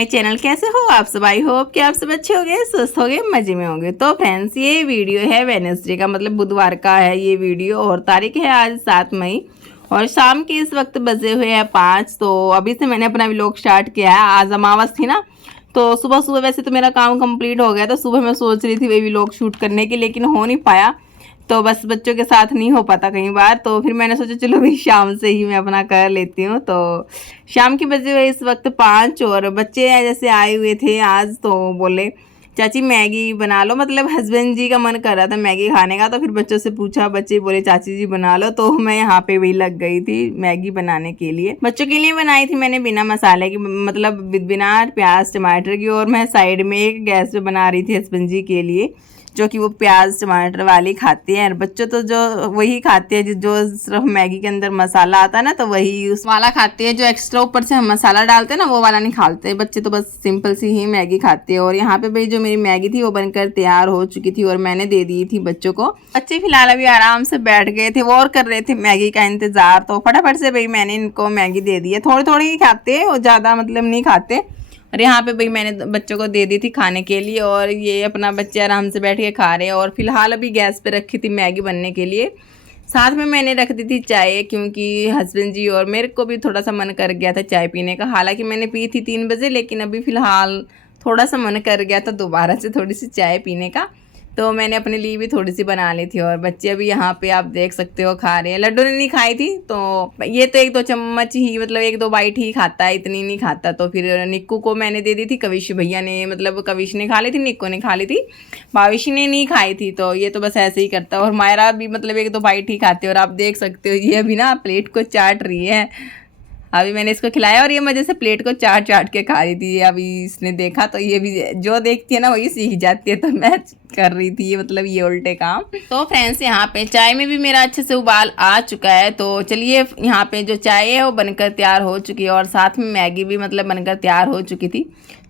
My channel. कैसे हो आप सब? आई होप कि आप सब अच्छे हो गए, स्वस्थ हो गए, मजे में होंगे। तो फ्रेंड्स, ये वीडियो है वेडनेसडे का, मतलब बुधवार का है ये वीडियो, और तारीख है आज 7 मई और शाम के इस वक्त बजे हुए हैं 5। तो अभी से मैंने अपना व्लॉग स्टार्ट किया है। आज अमावस थी ना, तो सुबह सुबह वैसे तो मेरा काम कंप्लीट हो गया था। सुबह मैं सोच रही थी वही व्लॉग शूट करने की, लेकिन हो नहीं पाया। तो बस बच्चों के साथ नहीं हो पाता कई बार, तो फिर मैंने सोचा चलो भाई शाम से ही मैं अपना कर लेती हूँ। तो शाम के बजे हुए इस वक्त 5 और बच्चे जैसे आए हुए थे आज, तो बोले चाची मैगी बना लो। मतलब हस्बैंड जी का मन कर रहा था मैगी खाने का, तो फिर बच्चों से पूछा, बच्चे बोले चाची जी बना लो। तो मैं यहाँ पे वही लग गई थी मैगी बनाने के लिए। बच्चों के लिए बनाई थी मैंने बिना मसाले की, मतलब बिना प्याज टमाटर की, और मैं साइड में एक गैस पे बना रही थी हस्बैंड जी के लिए, जो कि वो प्याज टमाटर वाली खाते हैं। और बच्चों तो जो वही खाते हैं जो सिर्फ मैगी के अंदर मसाला आता है ना, तो वही उस वाला खाते हैं। जो एक्स्ट्रा ऊपर से हम मसाला डालते हैं ना, वो वाला नहीं खाते बच्चे, तो बस सिंपल सी ही मैगी खाते हैं। और यहाँ पे भाई जो मेरी मैगी थी वो बनकर तैयार हो चुकी थी और मैंने दे दी थी बच्चों को। बच्चे फिलहाल अभी आराम से बैठ गए थे, वो और कर रहे थे मैगी का इंतजार। तो फटाफट से भाई मैंने इनको मैगी दे दी है। थोड़ी थोड़ी ही खाते हैं, वो ज़्यादा मतलब नहीं खाते। और यहाँ पे भाई मैंने बच्चों को दे दी थी खाने के लिए, और ये अपना बच्चे आराम से बैठ के खा रहे हैं। और फिलहाल अभी गैस पे रखी थी मैगी बनने के लिए। साथ में मैंने रख दी थी चाय, क्योंकि हस्बैंड जी और मेरे को भी थोड़ा सा मन कर गया था चाय पीने का। हालांकि मैंने पी थी 3 बजे, लेकिन अभी फ़िलहाल थोड़ा सा मन कर गया था दोबारा से थोड़ी सी चाय पीने का, तो मैंने अपने लिए भी थोड़ी सी बना ली थी। और बच्चे अभी यहाँ पे आप देख सकते हो खा रहे हैं। लड्डू ने नहीं खाई थी, तो ये तो 1-2 चम्मच ही, मतलब 1-2 बाइट ही खाता है, इतनी नहीं खाता। तो फिर निक्कू को मैंने दे दी थी, कविश भैया ने, मतलब कविश ने खा ली थी, निक्कू ने खा ली थी, भाविशी ने नहीं खाई थी। तो ये तो बस ऐसे ही करता है। और मायरा भी मतलब 1-2 बाइट ही खाती है। और आप देख सकते हो ये अभी ना प्लेट को चाट रही है। अभी मैंने इसको खिलाया और ये मज़े से प्लेट को चाट चाट के खा रही थी। अभी इसने देखा तो ये भी जो देखती है ना वही सीख जाती है, तो मैं कर रही थी ये, मतलब ये उल्टे काम। तो फ्रेंड्स, यहाँ पे चाय में भी मेरा अच्छे से उबाल आ चुका है। तो चलिए, यहाँ पे जो चाय है वो बनकर तैयार हो चुकी है, और साथ में मैगी भी मतलब बनकर तैयार हो चुकी थी।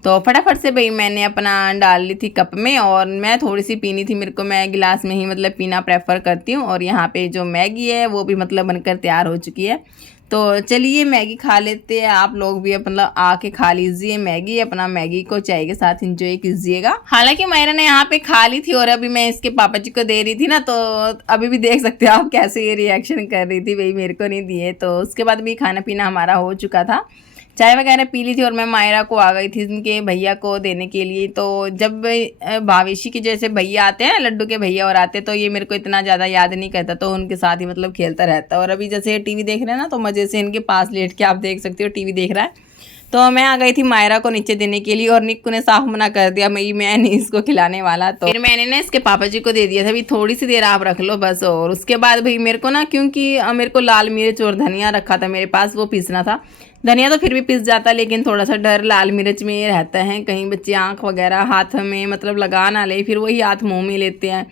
तो फटाफट से भाई मैंने अपना डाल ली थी कप में, और मैं थोड़ी सी पीनी थी, मेरे को मैं गिलास में ही मतलब पीना प्रेफर करती हूँ। और यहाँ पे जो मैगी है वो भी मतलब बनकर तैयार हो चुकी है। तो चलिए मैगी खा लेते हैं। आप लोग भी मतलब आके खा लीजिए मैगी, अपना मैगी को चाय के साथ एंजॉय कीजिएगा। हालांकि मायरा ने यहाँ पे खा ली थी और अभी मैं इसके पापा जी को दे रही थी ना, तो अभी भी देख सकते हो आप कैसे ये रिएक्शन कर रही थी, भाई मेरे को नहीं दिए। तो उसके बाद भी खाना पीना हमारा हो चुका था, चाय वगैरह पी ली थी, और मैं मायरा को आ गई थी उनके भैया को देने के लिए। तो जब भावेशी के जैसे भैया आते हैं, लड्डू के भैया और आते, तो ये मेरे को इतना ज़्यादा याद नहीं करता, तो उनके साथ ही मतलब खेलता रहता। और अभी जैसे टीवी देख रहे हैं ना, तो मज़े से इनके पास लेट के आप देख सकते हो टीवी देख रहा है। तो मैं आ गई थी मायरा को नीचे देने के लिए, और निक्कू ने साफ मना कर दिया, मैं नहीं इसको खिलाने वाला। तो फिर मैंने ना इसके पापा जी को दे दिया था, भाई थोड़ी सी देर आप रख लो बस। और उसके बाद भाई मेरे को ना, क्योंकि मेरे को लाल मिर्च और धनिया रखा था मेरे पास, वो पीसना था। धनिया तो फिर भी पिस जाता, लेकिन थोड़ा सा डर लाल मिर्च में रहता है, कहीं बच्चे आँख वगैरह हाथ में मतलब लगा ना ले, फिर वही हाथ मुँह में लेते हैं,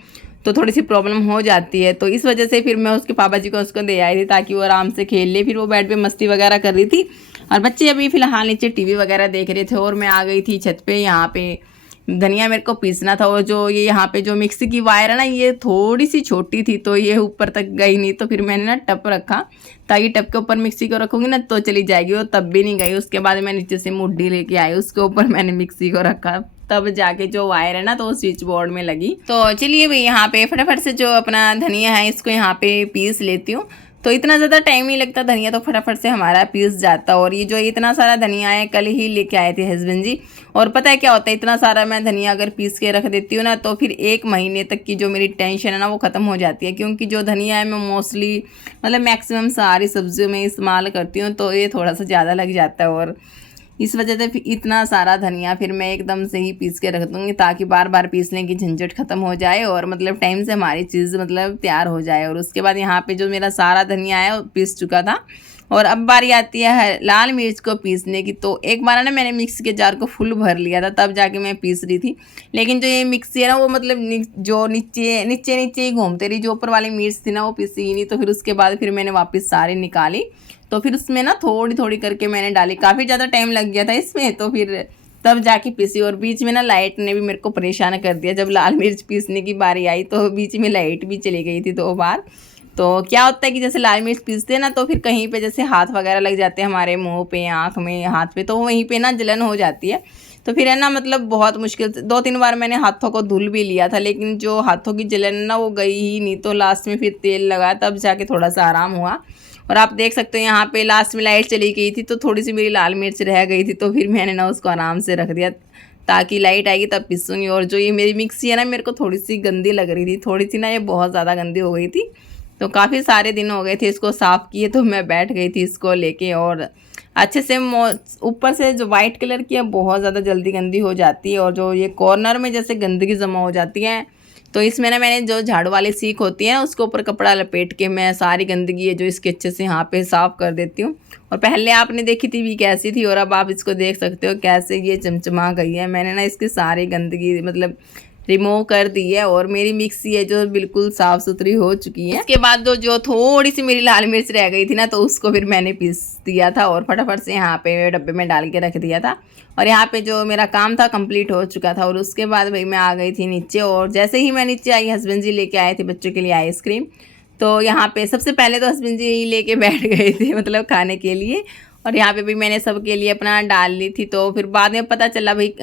तो थोड़ी सी प्रॉब्लम हो जाती है। तो इस वजह से फिर मैं उसके पापा जी को उसको दे आई थी, ताकि वो आराम से खेल ले। फिर वो बेड पे मस्ती वगैरह कर रही थी, और बच्चे अभी फ़िलहाल नीचे टीवी वगैरह देख रहे थे, और मैं आ गई थी छत पे। यहाँ पे धनिया मेरे को पीसना था, और जो ये यहाँ पे जो मिक्सी की वायर है ना, ये थोड़ी सी छोटी थी, तो ये ऊपर तक गई नहीं। तो फिर मैंने ना टप रखा, ताकि टप के ऊपर मिक्सी को रखूँगी ना तो चली जाएगी, वो तब भी नहीं गई। उसके बाद मैं नीचे से मुड्डी लेके आई, उसके ऊपर मैंने मिक्सी को रखा, तब जाके जो वायर है ना तो वो स्विच बोर्ड में लगी। तो चलिए भाई यहाँ पे फटाफट से जो अपना धनिया है इसको यहाँ पे पीस लेती हूँ। तो इतना ज़्यादा टाइम नहीं लगता, धनिया तो फटाफट से हमारा पीस जाता। और ये जो इतना सारा धनिया है कल ही लेके आए थे हस्बैंड जी। और पता है क्या होता है, इतना सारा मैं धनिया अगर पीस के रख देती हूँ ना, तो फिर 1 महीने तक की जो मेरी टेंशन है ना वो ख़त्म हो जाती है। क्योंकि जो धनिया है मैं मोस्टली मतलब मैक्सिमम सारी सब्जियों में इस्तेमाल करती हूँ, तो ये थोड़ा सा ज़्यादा लग जाता है। और इस वजह से फिर इतना सारा धनिया फिर मैं एकदम से ही पीस के रख दूँगी, ताकि बार बार पीसने की झंझट ख़त्म हो जाए, और मतलब टाइम से हमारी चीज़ मतलब तैयार हो जाए। और उसके बाद यहाँ पे जो मेरा सारा धनिया है वो पीस चुका था, और अब बारी आती है लाल मिर्च को पीसने की। तो एक बार ना मैंने मिक्सी के जार को फुल भर लिया था, तब जाके मैं पीस रही थी। लेकिन जो ये मिक्सी है ना वो मतलब जो नीचे नीचे नीचे ही घूमते रही, जो ऊपर वाली मिर्च थी ना वो पीसी ही नहीं। तो फिर उसके बाद फिर मैंने वापस सारी निकाली, तो फिर उसमें ना थोड़ी थोड़ी करके मैंने डाली, काफ़ी ज़्यादा टाइम लग गया था इसमें। तो फिर तब जाके पीसी, और बीच में ना लाइट ने भी मेरे को परेशान कर दिया। जब लाल मिर्च पीसने की बारी आई तो बीच में लाइट भी चली गई थी 2 बार। तो क्या होता है कि जैसे लाल मिर्च पीसते हैं ना तो फिर कहीं पे जैसे हाथ वगैरह लग जाते हैं हमारे मुंह पे, आँख में, हाथ पे, तो वहीं पे ना जलन हो जाती है। तो फिर है ना मतलब बहुत मुश्किल से 2-3 बार मैंने हाथों को धुल भी लिया था, लेकिन जो हाथों की जलन ना वो गई ही नहीं। तो लास्ट में फिर तेल लगा तब जाके थोड़ा सा आराम हुआ। और आप देख सकते हो यहाँ पे लास्ट में लाइट चली गई थी तो थोड़ी सी मेरी लाल मिर्च रह गई थी, तो फिर मैंने ना उसको आराम से रख दिया ताकि लाइट आएगी तब पीसूँगी। और जो ये मेरी मिक्सी है ना मेरे को थोड़ी सी गंदी लग रही थी, थोड़ी सी ना ये बहुत ज़्यादा गंदी हो गई थी। तो काफ़ी सारे दिन हो गए थे इसको साफ़ किए, तो मैं बैठ गई थी इसको लेके। और अच्छे से ऊपर से जो वाइट कलर की है बहुत ज़्यादा जल्दी गंदी हो जाती है, और जो ये कॉर्नर में जैसे गंदगी जमा हो जाती है तो इसमें ना मैंने जो झाड़ू वाली सीख होती है ना उसके ऊपर कपड़ा लपेट के मैं सारी गंदगी है जो इसके अच्छे से यहाँ पे साफ़ कर देती हूँ। और पहले आपने देखी थी भी कैसी थी, और अब आप इसको देख सकते हो कैसे ये चमचमा गई है। मैंने ना इसकी सारी गंदगी मतलब रिमूव कर दी है, और मेरी मिक्सी है जो बिल्कुल साफ़ सुथरी हो चुकी है। इसके बाद जो थोड़ी सी मेरी लाल मिर्च रह गई थी ना तो उसको फिर मैंने पीस दिया था और फटाफट से यहाँ पे डब्बे में डाल के रख दिया था। और यहाँ पे जो मेरा काम था कंप्लीट हो चुका था। और उसके बाद भाई मैं आ गई थी नीचे, और जैसे ही मैं नीचे आई हस्बैंड जी लेके आए थे बच्चों के लिए आइसक्रीम। तो यहाँ पे सबसे पहले तो हस्बैंड जी लेके बैठ गए थे मतलब खाने के लिए, और यहाँ पे भी मैंने सबके लिए अपना डाल ली थी। तो फिर बाद में पता चला भाई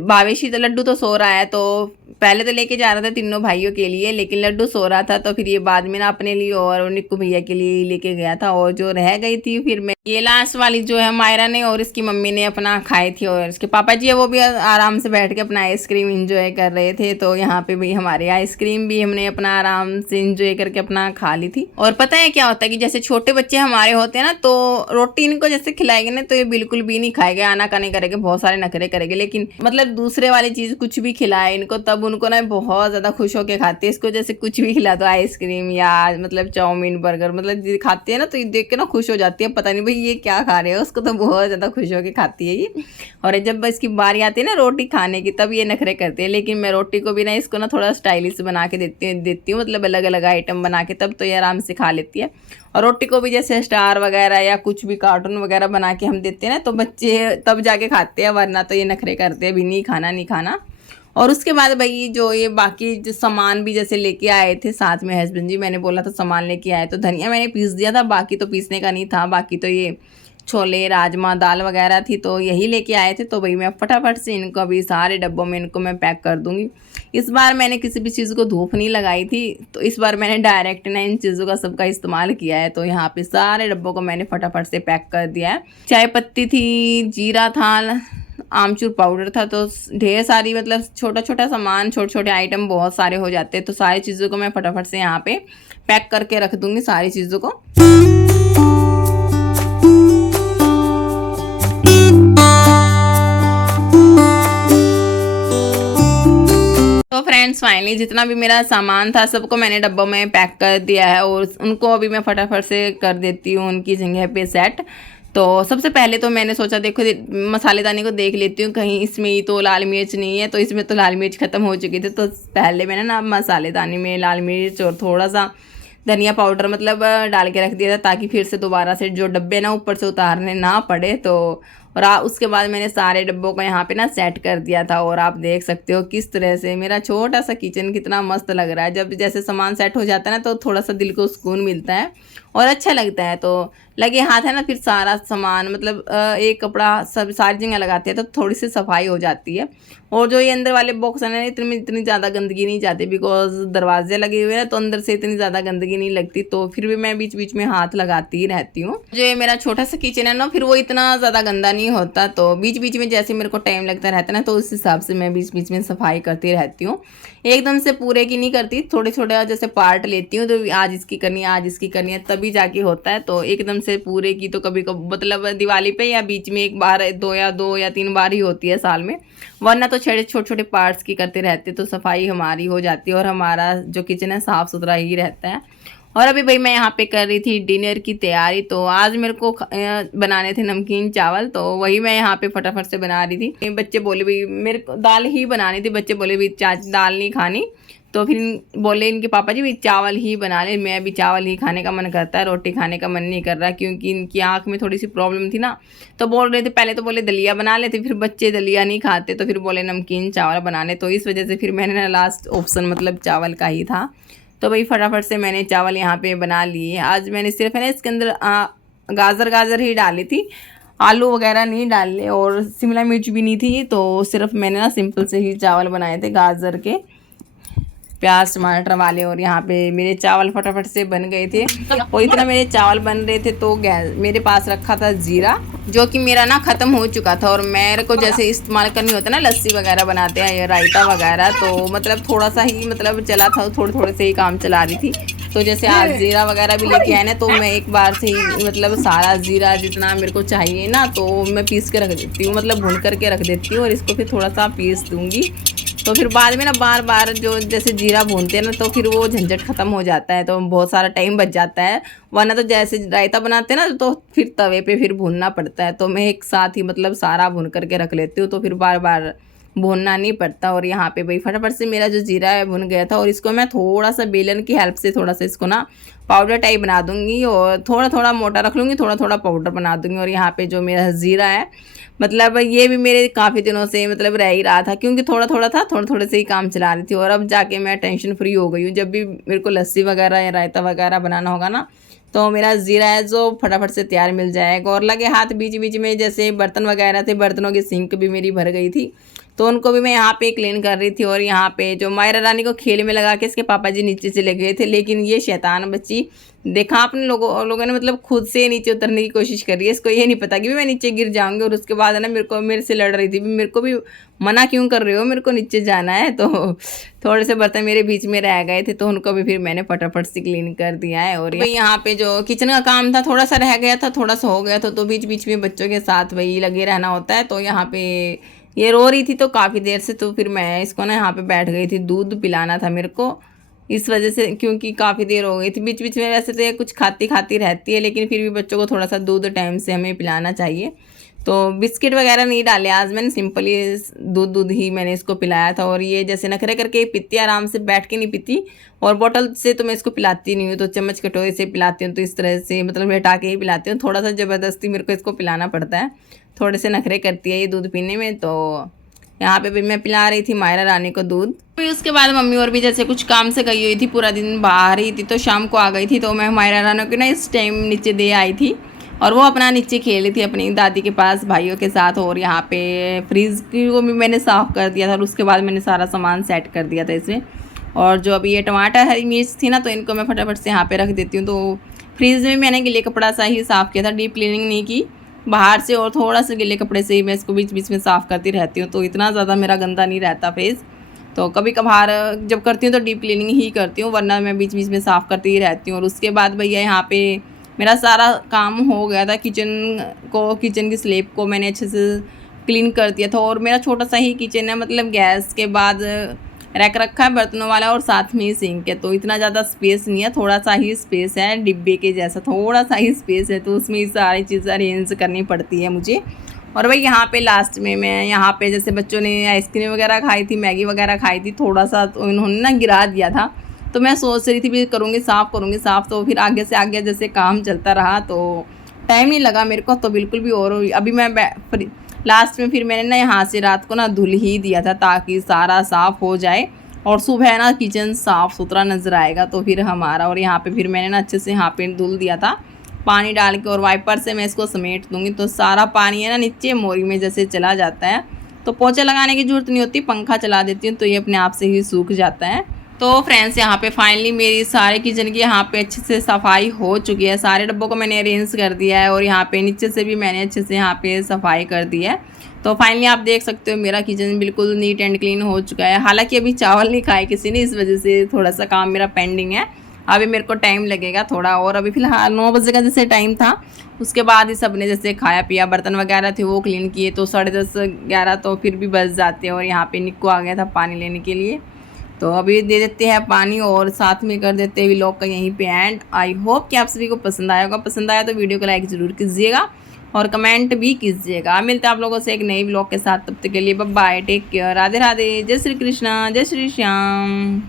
भावेशी तो लड्डू तो सो रहा है, तो पहले तो लेके जा रहा था तीनों भाइयों के लिए, लेकिन लड्डू सो रहा था तो फिर ये बाद में ना अपने लिए और निक्कू भैया के लिए लेके गया था। और जो रह गई थी फिर मैं ये लास्ट वाली जो है मायरा ने और इसकी मम्मी ने अपना खाई थी, और इसके पापा जी है वो भी आराम से बैठ के अपना आइसक्रीम इंजॉय कर रहे थे। तो यहाँ पे भाई हमारे आइसक्रीम भी हमने अपना आराम से इंजॉय करके अपना खा ली थी। और पता है क्या होता है कि जैसे छोटे बच्चे हमारे होते हैं ना तो रोटी इनको जैसे खिलाएंगे ना तो ये बिल्कुल भी नहीं खाएंगे, आनाकानी करेंगे, बहुत सारे नखरे करेंगे। लेकिन मतलब दूसरे वाली चीज़ कुछ भी खिलाए इनको तब उनको ना बहुत ज़्यादा खुश होकर खाते हैं। इसको जैसे कुछ भी खिला दो, आइसक्रीम या मतलब चाउमीन, बर्गर, मतलब खाते हैं ना तो ये देख के ना खुश हो जाती है, पता नहीं भाई ये क्या खा रहे हो, उसको तो बहुत ज़्यादा खुश होकर खाती है ये। और जब इसकी बारी आती है ना रोटी खाने की तब ये नखरे करते हैं। लेकिन मैं रोटी को भी ना इसको ना थोड़ा स्टाइलिश बना के देती हूँ मतलब अलग अलग आइटम बना के, तब तो ये आराम से खा लेती है। और रोटी को भी जैसे स्टार वगैरह या कुछ भी कार्टून वगैरह बना के हम देते हैं ना तो बच्चे तब जाके खाते हैं, वरना तो ये नखरे करते हैं भी नहीं खाना नहीं खाना। और उसके बाद भाई जो ये बाकी जो सामान भी जैसे लेके आए थे साथ में हस्बैंड जी, मैंने बोला था सामान लेके आए, तो धनिया मैंने पीस दिया था, बाकी तो पीसने का नहीं था। बाकी तो ये छोले, राजमा, दाल वगैरह थी तो यही लेके आए थे। तो भाई मैं फटाफट से इनको अभी सारे डब्बों में इनको मैं पैक कर दूंगी। इस बार मैंने किसी भी चीज़ को धूप नहीं लगाई थी, तो इस बार मैंने डायरेक्ट ना इन चीज़ों का सबका इस्तेमाल किया है। तो यहाँ पे सारे डब्बों को मैंने फटाफट से पैक कर दिया है। चाय पत्ती थी, जीरा था, आमचूर पाउडर था, तो ढेर सारी मतलब छोटा छोटा सामान, छोटे छोटे आइटम बहुत सारे हो जाते हैं। तो सारी चीज़ों को मैं फटाफट से यहाँ पे पैक करके रख दूँगी सारी चीज़ों को। तो फ्रेंड्स फाइनली जितना भी मेरा सामान था सबको मैंने डब्बों में पैक कर दिया है, और उनको अभी मैं फटाफट से कर देती हूँ उनकी जगह पे सेट। तो सबसे पहले तो मैंने सोचा देखो मसालेदानी को देख लेती हूँ कहीं इसमें ही तो लाल मिर्च नहीं है, तो इसमें तो लाल मिर्च ख़त्म हो चुकी थी। तो पहले मैंने ना मसालेदानी में लाल मिर्च और थोड़ा सा धनिया पाउडर मतलब डाल के रख दिया था, ताकि फिर से दोबारा से जो डब्बे ना ऊपर से उतारने ना पड़े। तो और उसके बाद मैंने सारे डब्बों को यहाँ पे ना सेट कर दिया था। और आप देख सकते हो किस तरह से मेरा छोटा सा किचन कितना मस्त लग रहा है। जब जैसे सामान सेट हो जाता है ना तो थोड़ा सा दिल को सुकून मिलता है और अच्छा लगता है। तो लगे हाथ है ना फिर सारा सामान मतलब एक कपड़ा सब सारी जगह लगाते हैं तो थोड़ी सी सफाई हो जाती है। और जो ये अंदर वाले बॉक्स है ना इतनी ज़्यादा गंदगी नहीं जाती, बिकॉज दरवाजे लगे हुए हैं तो अंदर से इतनी ज़्यादा गंदगी नहीं लगती। तो फिर भी मैं बीच बीच में हाथ लगाती ही रहती हूँ। जो ये मेरा छोटा सा किचन है ना फिर वो इतना ज़्यादा गंदा नहीं होता, तो बीच बीच में जैसे मेरे को टाइम लगता रहता है ना तो उस हिसाब से मैं बीच बीच में सफाई करती रहती हूँ। एकदम से पूरे की नहीं करती, थोड़े छोटे जैसे पार्ट लेती हूँ, तो आज इसकी करनी है आज इसकी करनी है तभी जाके होता है। तो एकदम से पूरे की तो कभी कभी मतलब दिवाली पे या बीच में एक बार दो या तीन बार ही होती है साल में, वरना तो छोटे छोटे पार्ट्स की करते रहते तो सफाई हमारी हो जाती है और हमारा जो किचन है साफ़ सुथरा ही रहता है। और अभी भाई मैं यहाँ पे कर रही थी डिनर की तैयारी। तो आज मेरे को बनाने थे नमकीन चावल, तो वही मैं यहाँ पे फटाफट से बना रही थी। बच्चे बोले भाई मेरे को दाल ही बनानी थी, बच्चे बोले भाई चाची दाल नहीं खानी, तो फिर बोले इनके पापा जी भाई चावल ही बना ले। मैं अभी चावल ही खाने का मन करता है, रोटी खाने का मन नहीं कर रहा, क्योंकि इनकी आँख में थोड़ी सी प्रॉब्लम थी ना। तो बोल रहे थे पहले तो बोले दलिया बना लेते, फिर बच्चे दलिया नहीं खाते तो फिर बोले नमकीन चावल बना ले। तो इस वजह से फिर मैंने ना लास्ट ऑप्शन मतलब चावल का ही था। तो भाई फटाफट से मैंने चावल यहाँ पे बना लिए। आज मैंने सिर्फ है ना इसके अंदर गाजर ही डाली थी, आलू वगैरह नहीं डाले और शिमला मिर्च भी नहीं थी। तो सिर्फ मैंने ना सिंपल से ही चावल बनाए थे गाजर के, प्याज टमाटर वाले। और यहाँ पे मेरे चावल फटाफट से बन गए थे। और इतना मेरे चावल बन रहे थे तो गैस मेरे पास रखा था जीरा, जो कि मेरा ना ख़त्म हो चुका था। और मेरे को जैसे इस्तेमाल करनी होता है ना, लस्सी वगैरह बनाते हैं या रायता वगैरह, तो मतलब थोड़ा सा ही मतलब चला था, थोड़े थोड़े से ही काम चला रही थी। तो जैसे आज जीरा वगैरह भी लेके आए ना, तो मैं एक बार से ही मतलब सारा जीरा जितना मेरे को चाहिए ना, तो मैं पीस के रख देती हूँ, मतलब भून करके रख देती हूँ। और इसको फिर थोड़ा सा पीस दूँगी, तो फिर बाद में ना बार बार जो जैसे जीरा भूनते हैं ना, तो फिर वो झंझट ख़त्म हो जाता है, तो बहुत सारा टाइम बच जाता है। वरना तो जैसे रायता बनाते हैं ना, तो फिर तवे पे फिर भूनना पड़ता है। तो मैं एक साथ ही मतलब सारा भून करके रख लेती हूँ, तो फिर बार बार भूनना नहीं पड़ता। और यहाँ पे भाई फटाफट से मेरा जो जीरा है भुन गया था। और इसको मैं थोड़ा सा बेलन की हेल्प से थोड़ा सा इसको ना पाउडर टाइप बना दूंगी, और थोड़ा थोड़ा मोटा रख लूँगी, थोड़ा थोड़ा पाउडर बना दूंगी। और यहाँ पे जो मेरा जीरा है, मतलब ये भी मेरे काफ़ी दिनों से मतलब रह ही रहा था, क्योंकि थोड़ा थोड़ा था, थोड़े थोड़े से ही काम चला रही थी। और अब जाके मैं टेंशन फ्री हो गई हूँ। जब भी मेरे को लस्सी वगैरह या रायता वगैरह बनाना होगा ना, तो मेरा जीरा है जो फटाफट से तैयार मिल जाएगा। और लगे हाथ बीच बीच में जैसे बर्तन वगैरह थे, बर्तनों की सिंक भी मेरी भर गई थी, तो उनको भी मैं यहाँ पे क्लीन कर रही थी। और यहाँ पे जो मायरा रानी को खेल में लगा के इसके पापा जी नीचे चले गए थे, लेकिन ये शैतान बच्ची देखा आपने लोगों ने मतलब खुद से नीचे उतरने की कोशिश कर रही है। इसको ये नहीं पता कि भी मैं नीचे गिर जाऊंगी। और उसके बाद है ना मेरे से लड़ रही थी, मेरे को भी मना क्यों कर रहे हो, मेरे को नीचे जाना है। तो थोड़े से बर्तन मेरे बीच में रह गए थे, तो उनको भी फिर मैंने फटाफट से क्लीन कर दिया है। और यहाँ पे जो किचन का काम था थोड़ा सा रह गया था, थोड़ा सा हो गया था, तो बीच बीच में बच्चों के साथ वही लगे रहना होता है। तो यहाँ पे ये रो रही थी तो काफ़ी देर से, तो फिर मैं इसको ना यहाँ पे बैठ गई थी, दूध पिलाना था मेरे को इस वजह से, क्योंकि काफ़ी देर हो गई थी। बीच बीच में वैसे तो ये कुछ खाती खाती रहती है, लेकिन फिर भी बच्चों को थोड़ा सा दूध टाइम से हमें पिलाना चाहिए। तो बिस्किट वगैरह नहीं डाले आज मैंने, सिंपली दूध ही मैंने इसको पिलाया था। और ये जैसे नखरे करके पीती, आराम से बैठ के नहीं पीती। और बोतल से तो मैं इसको पिलाती नहीं हूँ, तो चम्मच कटोरे से पिलाती हूँ। तो इस तरह से मतलब हटा के ही पिलाती हूँ, थोड़ा सा ज़बरदस्ती मेरे को इसको पिलाना पड़ता है, थोड़े से नखरे करती है ये दूध पीने में। तो यहाँ पे भी मैं पिला रही थी मायरा रानी को दूध। फिर उसके बाद मम्मी और भी जैसे कुछ काम से गई हुई थी, पूरा दिन बाहर ही थी, तो शाम को आ गई थी। तो मैं मायरा रानी को ना इस टाइम नीचे दे आई थी, और वो अपना नीचे खेली थी अपनी दादी के पास भाइयों के साथ। और यहाँ पे फ्रिज को भी मैंने साफ़ कर दिया था, और उसके बाद मैंने सारा सामान सेट कर दिया था इसमें। और जो अभी ये टमाटर हरी मिर्च थी ना, तो इनको मैं फटाफट से यहाँ पे रख देती हूँ। तो फ्रिज में मैंने गिले कपड़ा सा ही साफ़ किया था, डीप क्लीनिंग नहीं की बाहर से, और थोड़ा सा गिले कपड़े से ही मैं इसको बीच बीच में साफ़ करती रहती हूँ। तो इतना ज़्यादा मेरा गंदा नहीं रहता फेस। तो कभी कभार जब करती हूँ तो डीप क्लीनिंग ही करती हूँ, वरना मैं बीच बीच में साफ़ करती ही रहती हूँ। और उसके बाद भैया यहाँ पे मेरा सारा काम हो गया था। किचन की स्लैब को मैंने अच्छे से क्लीन कर दिया था। और मेरा छोटा सा ही किचन है, मतलब गैस के बाद रैक रखा है बर्तनों वाला, और साथ में ही सिंक है। तो इतना ज़्यादा स्पेस नहीं है, थोड़ा सा ही स्पेस है, डिब्बे के जैसा थोड़ा सा ही स्पेस है। तो उसमें सारी चीज़ें अरेंज करनी पड़ती है मुझे। और भाई यहाँ पे लास्ट में मैं यहाँ पे जैसे बच्चों ने आइसक्रीम वगैरह खाई थी, मैगी वगैरह खाई थी, थोड़ा सा तो इन्होंने ना गिरा दिया था। तो मैं सोच रही थी भी करूँगी साफ़, तो फिर आगे से आगे जैसे काम चलता रहा, तो टाइम नहीं लगा मेरे को तो बिल्कुल भी। और अभी मैं लास्ट में फिर मैंने ना यहाँ से रात को ना धुल ही दिया था, ताकि सारा साफ़ हो जाए और सुबह ना किचन साफ़ सुथरा नज़र आएगा तो फिर हमारा। और यहाँ पे फिर मैंने ना अच्छे से यहाँ पे धुल दिया था पानी डाल के, और वाइपर से मैं इसको समेट दूँगी, तो सारा पानी है ना नीचे मोरी में जैसे चला जाता है। तो पोछा लगाने की ज़रूरत नहीं होती, पंखा चला देती हूँ तो ये अपने आप से ही सूख जाता है। तो फ्रेंड्स यहाँ पे फाइनली मेरी सारे किचन की यहाँ पे अच्छे से सफाई हो चुकी है। सारे डब्बों को मैंने अरेंज कर दिया है, और यहाँ पे नीचे से भी मैंने अच्छे से यहाँ पे सफाई कर दी है। तो फाइनली आप देख सकते हो मेरा किचन बिल्कुल नीट एंड क्लीन हो चुका है। हालांकि अभी चावल नहीं खाए किसी ने, इस वजह से थोड़ा सा काम मेरा पेंडिंग है, अभी मेरे को टाइम लगेगा थोड़ा। और अभी फ़िलहाल 9 बजे का जैसे टाइम था, उसके बाद ही सब ने जैसे खाया पिया, बर्तन वगैरह थे वो क्लीन किए, तो 10:30 11 तो फिर भी बच जाते हैं। और यहाँ पे निक्को आ गया था पानी लेने के लिए, तो अभी दे देते हैं पानी, और साथ में कर देते हैं व्लॉग का यहीं पे एंड। आई होप कि आप सभी को पसंद आया होगा। पसंद आया तो वीडियो को लाइक ज़रूर कीजिएगा और कमेंट भी कीजिएगा। मिलते हैं आप लोगों से एक नई व्लॉग के साथ, तब तक के लिए bye bye, take care, Radhe Radhe, जय श्री कृष्णा, जय श्री श्याम।